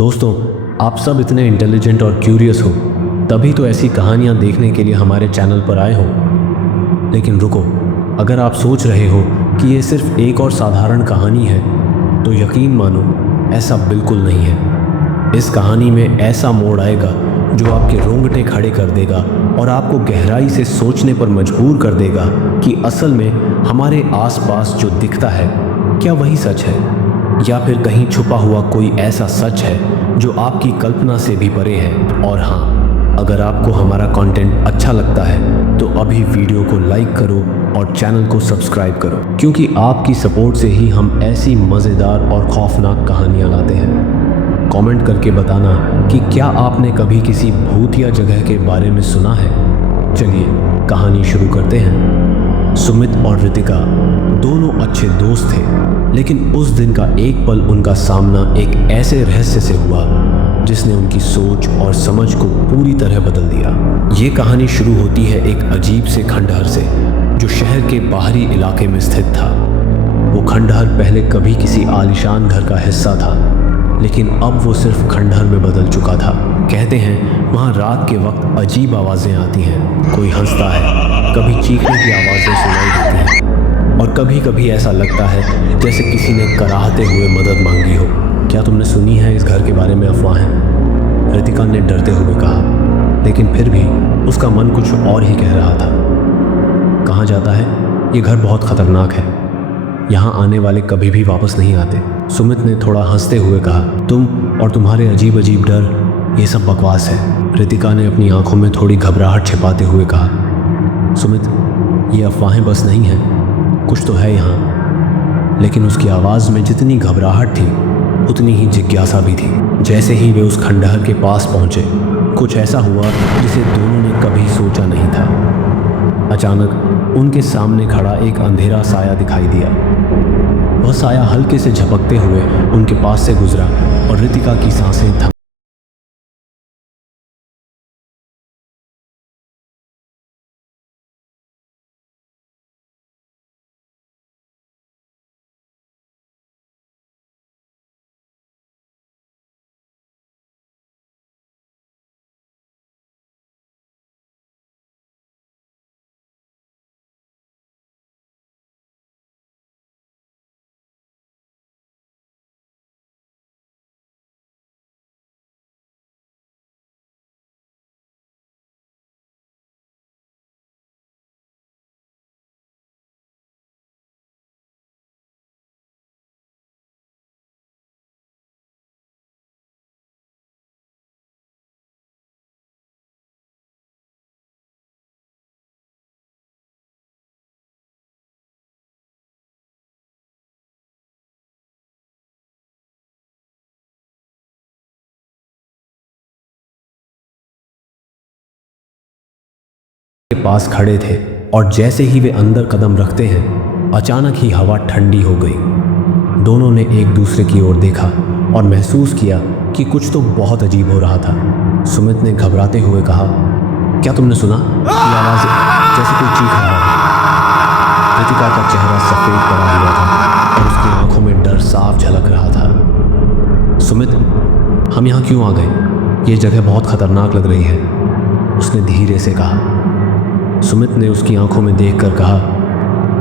दोस्तों, आप सब इतने इंटेलिजेंट और क्यूरियस हो, तभी तो ऐसी कहानियाँ देखने के लिए हमारे चैनल पर आए हो। लेकिन रुको, अगर आप सोच रहे हो कि ये सिर्फ एक और साधारण कहानी है, तो यकीन मानो ऐसा बिल्कुल नहीं है। इस कहानी में ऐसा मोड़ आएगा जो आपके रोंगटे खड़े कर देगा और आपको गहराई से सोचने पर मजबूर कर देगा कि असल में हमारे आसपास जो दिखता है क्या वही सच है, या फिर कहीं छुपा हुआ कोई ऐसा सच है जो आपकी कल्पना से भी परे है। और हाँ, अगर आपको हमारा कंटेंट अच्छा लगता है तो अभी वीडियो को लाइक करो और चैनल को सब्सक्राइब करो, क्योंकि आपकी सपोर्ट से ही हम ऐसी मज़ेदार और खौफनाक कहानियाँ लाते हैं। कमेंट करके बताना कि क्या आपने कभी किसी भूतिया जगह के बारे में सुना है। चलिए कहानी शुरू करते हैं। सुमित और रितिका दोनों अच्छे दोस्त थे, लेकिन उस दिन का एक पल उनका सामना एक ऐसे रहस्य से हुआ जिसने उनकी सोच और समझ को पूरी तरह बदल दिया। ये कहानी शुरू होती है एक अजीब से खंडहर से, जो शहर के बाहरी इलाके में स्थित था। वो खंडहर पहले कभी किसी आलीशान घर का हिस्सा था, लेकिन अब वो सिर्फ खंडहर में बदल चुका था। कहते हैं वहाँ रात के वक्त अजीब आवाज़ें आती हैं, कोई हंसता है, कभी चीखने की आवाज़ें सुनाई देती हैं, और कभी कभी ऐसा लगता है जैसे किसी ने कराहते हुए मदद मांगी हो। क्या तुमने सुनी है इस घर के बारे में अफवाहें? रितिका ने डरते हुए कहा, लेकिन फिर भी उसका मन कुछ और ही कह रहा था। कहाँ जाता है? ये घर बहुत खतरनाक है, यहाँ आने वाले कभी भी वापस नहीं आते। सुमित ने थोड़ा हंसते हुए कहा, तुम और तुम्हारे अजीब अजीब डर, ये सब बकवास है। रितिका ने अपनी आंखों में थोड़ी घबराहट छिपाते हुए कहा, सुमित, ये अफवाहें बस नहीं हैं, कुछ तो है यहाँ। लेकिन उसकी आवाज़ में जितनी घबराहट थी उतनी ही जिज्ञासा भी थी। जैसे ही वे उस खंडहर के पास पहुँचे, कुछ ऐसा हुआ जिसे दोनों ने कभी सोचा नहीं था। अचानक उनके सामने खड़ा एक अंधेरा साया दिखाई दिया। वह साया हल्के से झपकते हुए उनके पास से गुजरा और रितिका की सांसें थम के पास खड़े थे, और जैसे ही वे अंदर कदम रखते हैं, अचानक ही हवा ठंडी हो गई। दोनों ने एक दूसरे की ओर देखा और महसूस किया कि कुछ तो बहुत अजीब हो रहा था। सुमित ने घबराते हुए कहा, क्या तुमने सुना? ये आवाज़ जैसे कोई चीख रहा है। रितिका का चेहरा सफ़ेद पड़ा हुआ था और उसकी आंखों में डर साफ झलक रहा था। सुमित, हम यहाँ क्यों आ गए? ये जगह बहुत खतरनाक लग रही है, उसने धीरे से कहा। सुमित ने उसकी आंखों में देखकर कहा,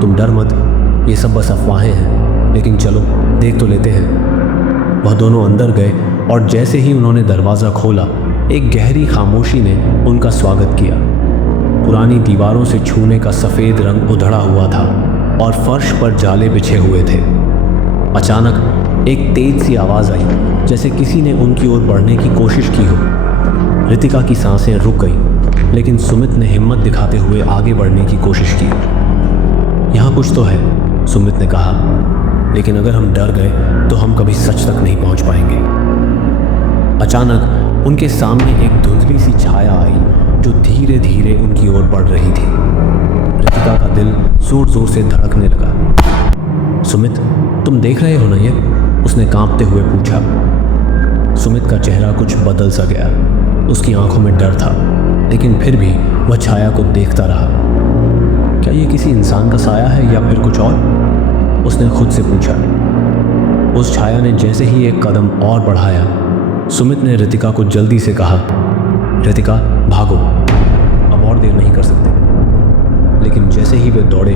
तुम डर मत, ये सब बस अफवाहें हैं, लेकिन चलो देख तो लेते हैं। वह दोनों अंदर गए और जैसे ही उन्होंने दरवाज़ा खोला, एक गहरी खामोशी ने उनका स्वागत किया। पुरानी दीवारों से छूने का सफ़ेद रंग उधड़ा हुआ था और फर्श पर जाले बिछे हुए थे। अचानक एक तेज सी आवाज़ आई, जैसे किसी ने उनकी ओर बढ़ने की कोशिश की हो। रितिका की सांसें रुक गईं, लेकिन सुमित ने हिम्मत दिखाते हुए आगे बढ़ने की कोशिश की। यहाँ कुछ तो है, सुमित ने कहा, लेकिन अगर हम डर गए तो हम कभी सच तक नहीं पहुँच पाएंगे। अचानक उनके सामने एक धुंधली सी छाया आई जो धीरे धीरे उनकी ओर बढ़ रही थी। रितिका का दिल जोर जोर से धड़कने लगा। सुमित, तुम देख रहे हो ना ये? उसने कांपते हुए पूछा। सुमित का चेहरा कुछ बदल सा गया, उसकी आंखों में डर था, लेकिन फिर भी वह छाया को देखता रहा। क्या ये किसी इंसान का साया है या फिर कुछ और? उसने खुद से पूछा। उस छाया ने जैसे ही एक कदम और बढ़ाया, सुमित ने रितिका को जल्दी से कहा, रितिका भागो, अब और देर नहीं कर सकते। लेकिन जैसे ही वे दौड़े,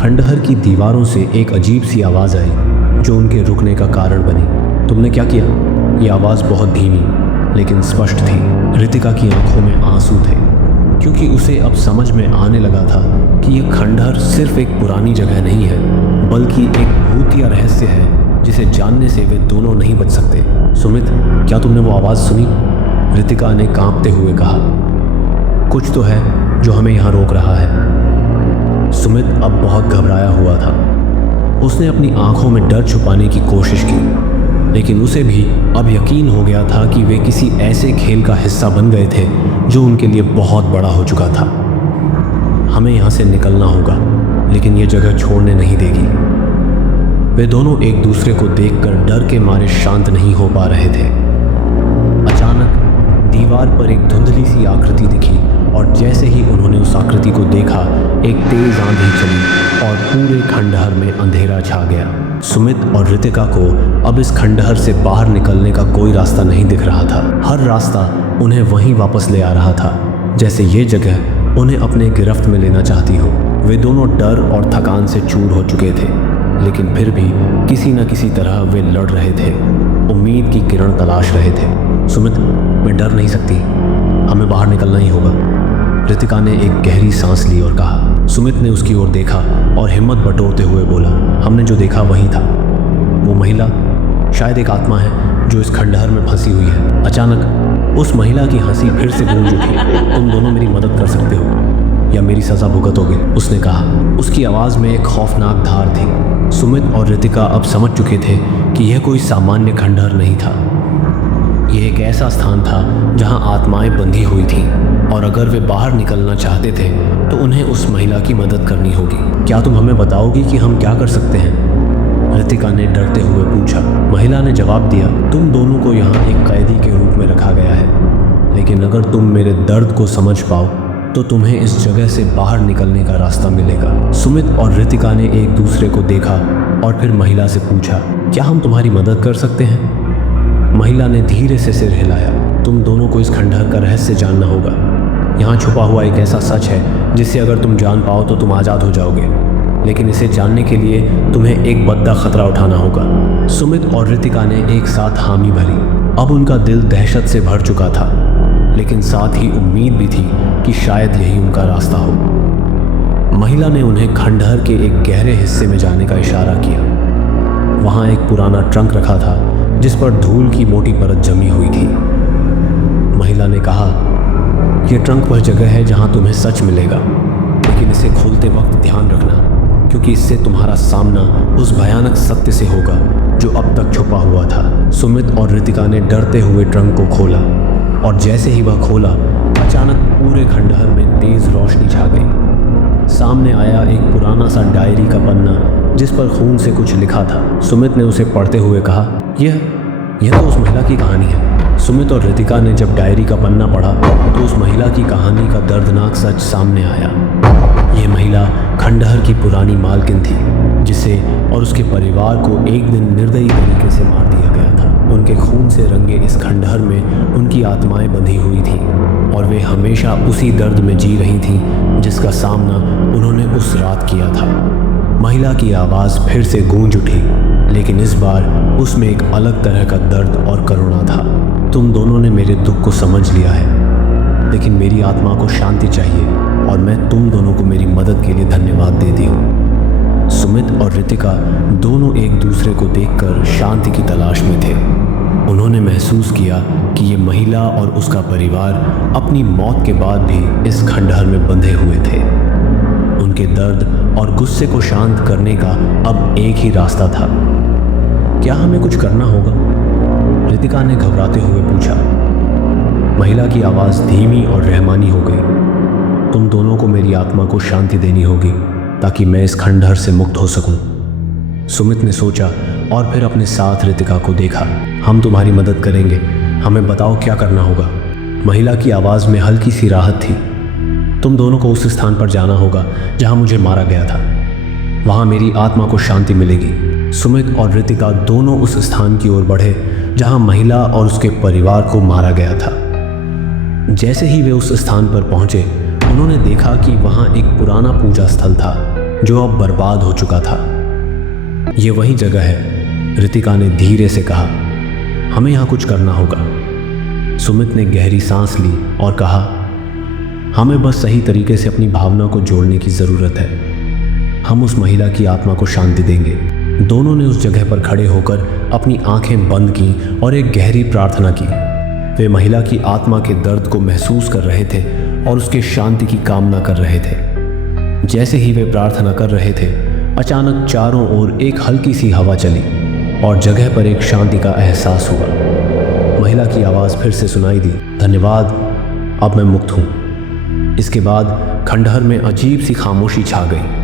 खंडहर की दीवारों से एक अजीब सी आवाज़ आई जो उनके रुकने का कारण बनी। तुमने क्या किया? ये आवाज़ बहुत धीमी लेकिन स्पष्ट थी। रितिका की आंखों में आंसू थे क्योंकि उसे अब समझ में आने लगा था कि यह खंडहर सिर्फ एक पुरानी जगह नहीं है, बल्कि एक भूतिया रहस्य है जिसे जानने से वे दोनों नहीं बच सकते। सुमित, क्या तुमने वो आवाज़ सुनी? रितिका ने कांपते हुए कहा। कुछ तो है जो हमें यहाँ रोक रहा है। सुमित अब बहुत घबराया हुआ था। उसने अपनी आंखों में डर छुपाने की कोशिश की, लेकिन उसे भी अब यकीन हो गया था कि वे किसी ऐसे खेल का हिस्सा बन गए थे जो उनके लिए बहुत बड़ा हो चुका था। हमें यहाँ से निकलना होगा, लेकिन ये जगह छोड़ने नहीं देगी। वे दोनों एक दूसरे को देखकर डर के मारे शांत नहीं हो पा रहे थे। अचानक दीवार पर एक धुंधली सी आकृति दिखी और जैसे ही उन्होंने उस आकृति को देखा, एक तेज आंधी चली और पूरे खंडहर में अंधेरा छा गया। सुमित और रितिका को अब इस खंडहर से बाहर निकलने का कोई रास्ता नहीं दिख रहा था। हर रास्ता उन्हें वहीं वापस ले आ रहा था, जैसे ये जगह उन्हें अपने गिरफ्त में लेना चाहती हो। वे दोनों डर और थकान से चूर हो चुके थे, लेकिन फिर भी किसी न किसी तरह वे लड़ रहे थे, उम्मीद की किरण तलाश रहे थे। सुमित, मैं डर नहीं सकती, हमें बाहर निकलना ही होगा। रितिका ने एक गहरी सांस ली और कहा। सुमित ने उसकी ओर देखा और हिम्मत बटोरते हुए बोला, हमने जो देखा वही था। वो महिला शायद एक आत्मा है जो इस खंडहर में फंसी हुई है। अचानक उस महिला की हंसी फिर से गूंज उठी। तुम दोनों मेरी मदद कर सकते हो या मेरी सजा भुगतोगे, उसने कहा। उसकी आवाज़ में एक खौफनाक धार थी। सुमित और रितिका अब समझ चुके थे कि यह कोई सामान्य खंडहर नहीं था। यह एक ऐसा स्थान था जहां आत्माएं बंधी हुई थीं, और अगर वे बाहर निकलना चाहते थे तो उन्हें उस महिला की मदद करनी होगी। क्या तुम हमें बताओगी कि हम क्या कर सकते हैं? रितिका ने डरते हुए पूछा। महिला ने जवाब दिया, तुम दोनों को यहाँ एक कैदी के रूप में रखा गया है, लेकिन अगर तुम मेरे दर्द को समझ पाओ तो तुम्हें इस जगह से बाहर निकलने का रास्ता मिलेगा। सुमित और रितिका ने एक दूसरे को देखा और फिर महिला से पूछा, क्या हम तुम्हारी मदद कर सकते हैं? महिला ने धीरे से सिर हिलाया। तुम दोनों को इस खंडहर का रहस्य जानना होगा। यहाँ छुपा हुआ एक ऐसा सच है जिसे अगर तुम जान पाओ तो तुम आज़ाद हो जाओगे, लेकिन इसे जानने के लिए तुम्हें एक बड़ा खतरा उठाना होगा। सुमित और रितिका ने एक साथ हामी भरी। अब उनका दिल दहशत से भर चुका था, लेकिन साथ ही उम्मीद भी थी कि शायद यही उनका रास्ता हो। महिला ने उन्हें खंडहर के एक गहरे हिस्से में जाने का इशारा किया। वहाँ एक पुराना ट्रंक रखा था जिस पर धूल की मोटी परत जमी हुई थी। महिला ने कहा, यह ट्रंक वह जगह है जहाँ तुम्हें सच मिलेगा, लेकिन इसे खोलते वक्त ध्यान रखना, क्योंकि इससे तुम्हारा सामना उस भयानक सत्य से होगा जो अब तक छुपा हुआ था। सुमित और रितिका ने डरते हुए ट्रंक को खोला, और जैसे ही वह खोला, अचानक पूरे खंडहर में तेज रोशनी छा गई। सामने आया एक पुराना सा डायरी का पन्ना जिस पर खून से कुछ लिखा था। सुमित ने उसे पढ़ते हुए कहा, यह तो उस महिला की कहानी है। सुमित और रितिका ने जब डायरी का पन्ना पढ़ा तो उस महिला की कहानी का दर्दनाक सच सामने आया। यह महिला खंडहर की पुरानी मालकिन थी, जिसे और उसके परिवार को एक दिन निर्दयी तरीके से मार दिया गया था। उनके खून से रंगे इस खंडहर में उनकी आत्माएं बंधी हुई थीं, और वे हमेशा उसी दर्द में जी रही थीं जिसका सामना उन्होंने उस रात किया था। महिला की आवाज़ फिर से गूंज उठी, लेकिन इस बार उसमें एक अलग तरह का दर्द और करुणा था। तुम दोनों ने मेरे दुख को समझ लिया है, लेकिन मेरी आत्मा को शांति चाहिए, और मैं तुम दोनों को मेरी मदद के लिए धन्यवाद देती हूँ। सुमित और रितिका दोनों एक दूसरे को देखकर शांति की तलाश में थे। उन्होंने महसूस किया कि ये महिला और उसका परिवार अपनी मौत के बाद भी इस खंडहर में बंधे हुए थे। उनके दर्द और गुस्से को शांत करने का अब एक ही रास्ता था। क्या हमें कुछ करना होगा? रितिका ने घबराते हुए पूछा। महिला की आवाज़ धीमी और रहमानी हो गई। तुम दोनों को मेरी आत्मा को शांति देनी होगी ताकि मैं इस खंडहर से मुक्त हो सकूं। सुमित ने सोचा और फिर अपने साथ रितिका को देखा। हम तुम्हारी मदद करेंगे, हमें बताओ क्या करना होगा। महिला की आवाज़ में हल्की सी राहत थी। तुम दोनों को उस स्थान पर जाना होगा जहां मुझे मारा गया था। वहां मेरी आत्मा को शांति मिलेगी। सुमित और रितिका दोनों उस स्थान की ओर बढ़े जहां महिला और उसके परिवार को मारा गया था। जैसे ही वे उस स्थान पर पहुंचे, उन्होंने देखा कि वहां एक पुराना पूजा स्थल था जो अब बर्बाद हो चुका था। ये वही जगह है, रितिका ने धीरे से कहा। हमें यहाँ कुछ करना होगा। सुमित ने गहरी सांस ली और कहा, हमें बस सही तरीके से अपनी भावना को जोड़ने की ज़रूरत है। हम उस महिला की आत्मा को शांति देंगे। दोनों ने उस जगह पर खड़े होकर अपनी आंखें बंद की और एक गहरी प्रार्थना की। वे महिला की आत्मा के दर्द को महसूस कर रहे थे और उसके शांति की कामना कर रहे थे। जैसे ही वे प्रार्थना कर रहे थे, अचानक चारों ओर एक हल्की सी हवा चली और जगह पर एक शांति का एहसास हुआ। महिला की आवाज़ फिर से सुनाई दी, धन्यवाद, अब मैं मुक्त हूँ। इसके बाद खंडहर में अजीब सी खामोशी छा गई।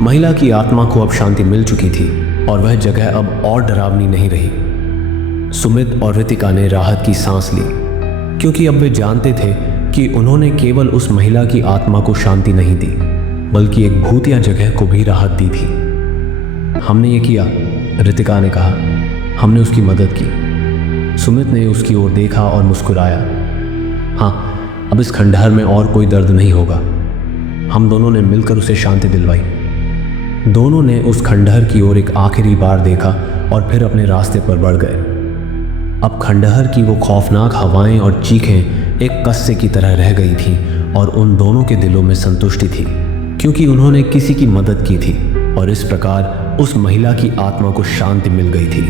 महिला की आत्मा को अब शांति मिल चुकी थी और वह जगह अब और डरावनी नहीं रही। सुमित और रितिका ने राहत की सांस ली, क्योंकि अब वे जानते थे कि उन्होंने केवल उस महिला की आत्मा को शांति नहीं दी, बल्कि एक भूतिया जगह को भी राहत दी थी। हमने ये किया, रितिका ने कहा। हमने उसकी मदद की। सुमित ने उसकी ओर देखा और मुस्कुराया। हाँ, अब इस खंडहर में और कोई दर्द नहीं होगा। हम दोनों ने मिलकर उसे शांति दिलवाई। दोनों ने उस खंडहर की ओर एक आखिरी बार देखा और फिर अपने रास्ते पर बढ़ गए। अब खंडहर की वो खौफनाक हवाएं और चीखें एक कस्से की तरह रह गई थीं और उन दोनों के दिलों में संतुष्टि थी, क्योंकि उन्होंने किसी की मदद की थी और इस प्रकार उस महिला की आत्मा को शांति मिल गई थी।